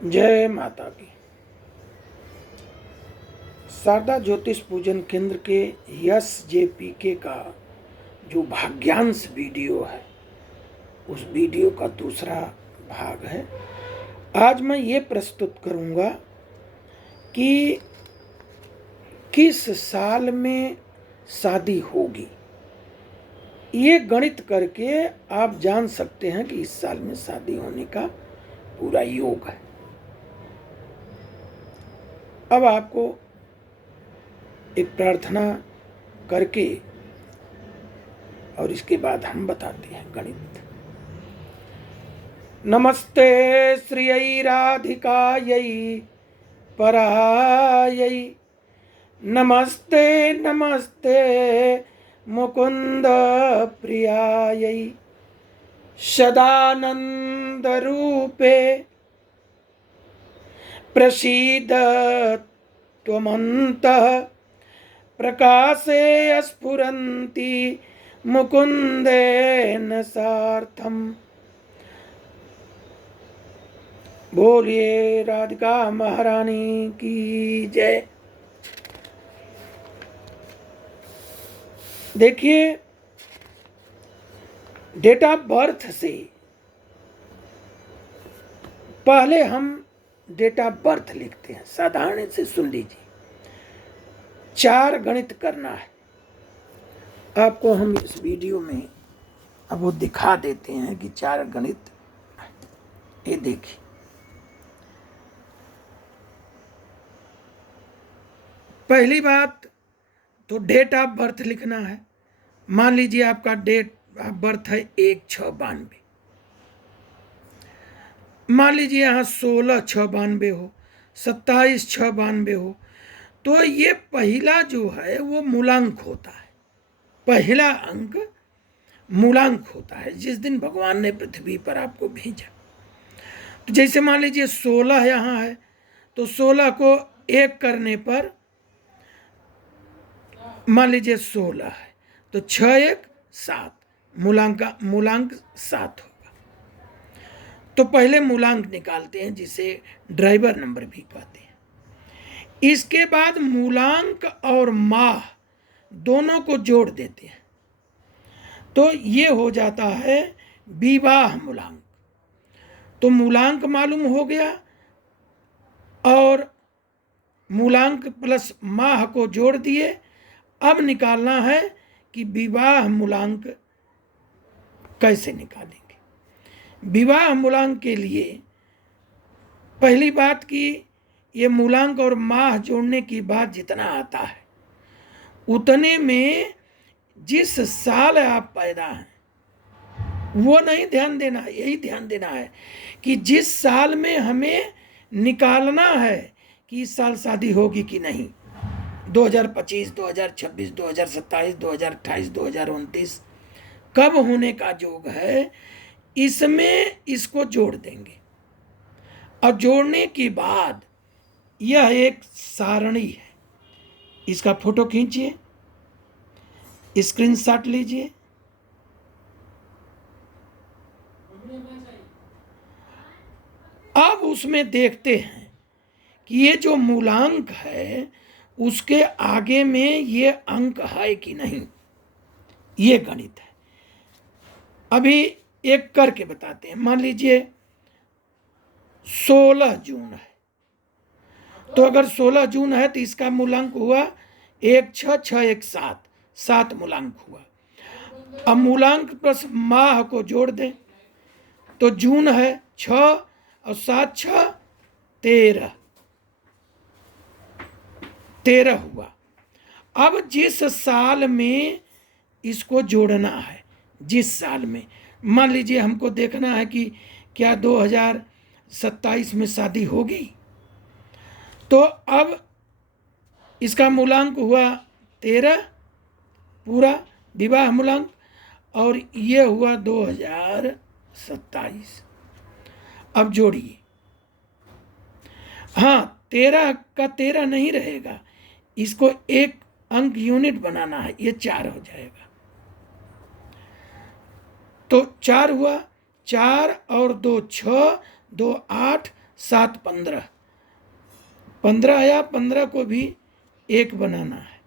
जय माता की। शारदा ज्योतिष पूजन केंद्र के SJPK का जो भाग्यांश वीडियो है, उस वीडियो का दूसरा भाग है। आज मैं ये प्रस्तुत करूंगा कि किस साल में शादी होगी। ये गणित करके आप जान सकते हैं कि इस साल में शादी होने का पूरा योग है। अब आपको एक प्रार्थना करके और इसके बाद हम बताते हैं गणित। नमस्ते श्रियै राधिकायै परायै, नमस्ते नमस्ते मुकुंद प्रियायै, सदानंद रूपे प्रसीद त्वमन्तः, प्रकाशे स्फुरन्ति मुकुंदेन सार्थम। बोलिए राधिका महारानी की जय। देखिए, डेट ऑफ बर्थ से पहले हम डेट ऑफ बर्थ लिखते हैं। साधारण से सुन लीजिए। 4 गणित करना है आपको। हम इस वीडियो में अब वो दिखा देते हैं कि 4 गणित। ये देखिए, पहली बात तो डेट ऑफ बर्थ लिखना है। मान लीजिए आपका डेट ऑफ बर्थ है 1/6/92। मान लीजिए यहाँ 16/6/92 हो, 27/6/92 हो, तो ये पहला जो है वो मूलांक होता है। पहला अंक मूलांक होता है जिस दिन भगवान ने पृथ्वी पर आपको भेजा। तो जैसे मान लीजिए 16 यहाँ है, तो 16 को 1 करने पर मान लीजिए 16 है, तो 6 1 7, मूलांक 7 होगा। तो पहले मूलांक निकालते हैं जिसे ड्राइवर नंबर भी कहते हैं। इसके बाद मूलांक और माह दोनों को जोड़ देते हैं, तो ये हो जाता है विवाह मूलांक। तो मूलांक मालूम हो गया और मूलांक प्लस माह को जोड़ दिए। अब निकालना है कि विवाह मूलांक कैसे निकालेंगे। विवाह मूलांक के लिए पहली बात कि ये मूलांक और माह जोड़ने की बाद जितना आता है उतने में जिस साल आप पैदा हैं वो नहीं ध्यान देना, यही ध्यान देना है कि जिस साल में हमें निकालना है कि इस साल शादी होगी कि नहीं। 2025, 2026, 2027, 2028, 2029 कब होने का योग है, इसमें इसको जोड़ देंगे। और जोड़ने के बाद यह एक सारणी है। इसका फोटो खींचिए, स्क्रीनशॉट लीजिए। अब उसमें देखते हैं कि ये जो मूलांक है उसके आगे में ये अंक है कि नहीं। ये गणित है। अभी एक करके बताते हैं। मान लीजिए 16 जून है, तो अगर 16 जून है तो इसका मूलांक हुआ 1 6 6 1 7, 7 मूलांक हुआ। अब मूलांक प्लस माह को जोड़ दें तो जून है 6 और 7 6 13, 13 हुआ। अब जिस साल में इसको जोड़ना है, जिस साल में मान लीजिए हमको देखना है कि क्या 2027 में शादी होगी, तो अब इसका मूलांक हुआ 13 पूरा विवाह मूलांक, और ये हुआ 2027। अब जोड़िए। हाँ, 13 का 13 नहीं रहेगा, इसको एक अंक यूनिट बनाना है, ये 4 हो जाएगा। तो 4 हुआ, 4 और 2 6, 2 8, 7 15, 15 आया, 15 को भी 1 बनाना है।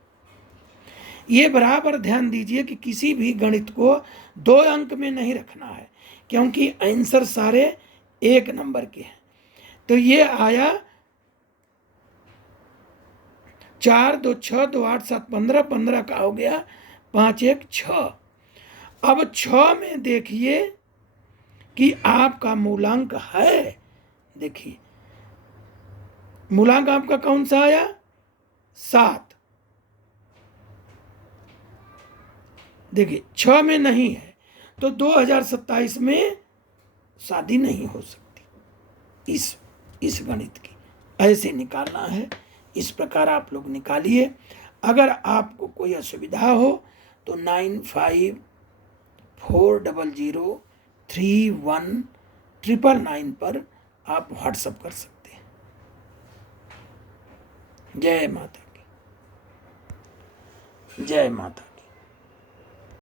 ये बराबर ध्यान दीजिए कि किसी भी गणित को 2 अंक में नहीं रखना है, क्योंकि आंसर सारे 1 नंबर के हैं। तो ये आया 4 2 6 2 8 7 15, 15 का हो गया 5 1 6। अब 6 में देखिए कि आपका मूलांक है। देखिए मूलांक आपका कौन सा आया? 7। देखिए 6 में नहीं है, तो 2027 में शादी नहीं हो सकती। इस गणित की ऐसे निकालना है। इस प्रकार आप लोग निकालिए। अगर आपको कोई असुविधा हो तो 9540031999 पर आप व्हाट्सएप कर सकते हैं। जय माता की, जय माता।